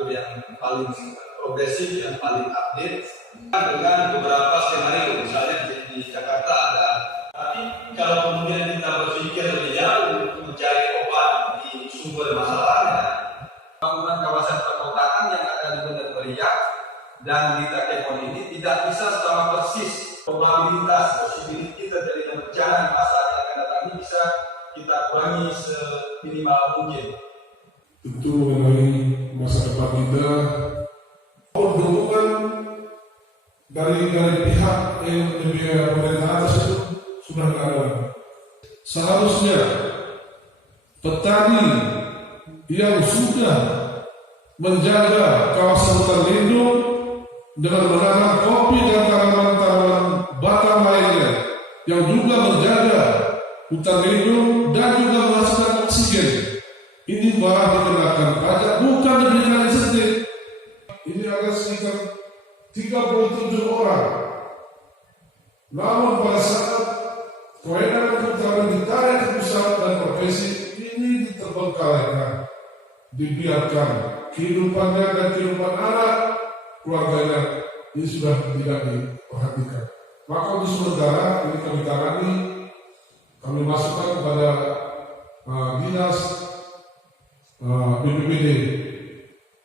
infrastruktur yang paling progresif, yang paling update dengan beberapa skenario. Misalnya di Jakarta ada, tapi kalau kemudian kita berpikir lebih jauh untuk mencari obat di sumber masalahnya, bangunan kawasan perkotaan yang ada di Bener Meriah dan di Takemon ini tidak bisa secara persis probabilitas posibiliti terjadinya bencana di masa yang akan datang ini bisa kita kurangi seminimal mungkin. Tentu mengenai masa depan kita, dukungan dari pihak yang lebih pemerintah atas itu sudah tidak ada. Seharusnya petani yang sudah menjaga kawasan hutan lindung dengan menanam kopi dan tanaman-tanaman batang lainnya yang juga menjaga hutan lindung dan juga menghasilkan oksigen, ini malah dikenakan pajak, bukan diberikan insentif. Ini ada sekitar 37 orang. Namun pada saat kewenangan kehutanan ditarik ke pusat dan provinsi, ini diterbengkalaikan, dibiarkan kehidupannya dan kehidupan anak keluarganya ini sudah tidak diperhatikan. Maka untuk sementara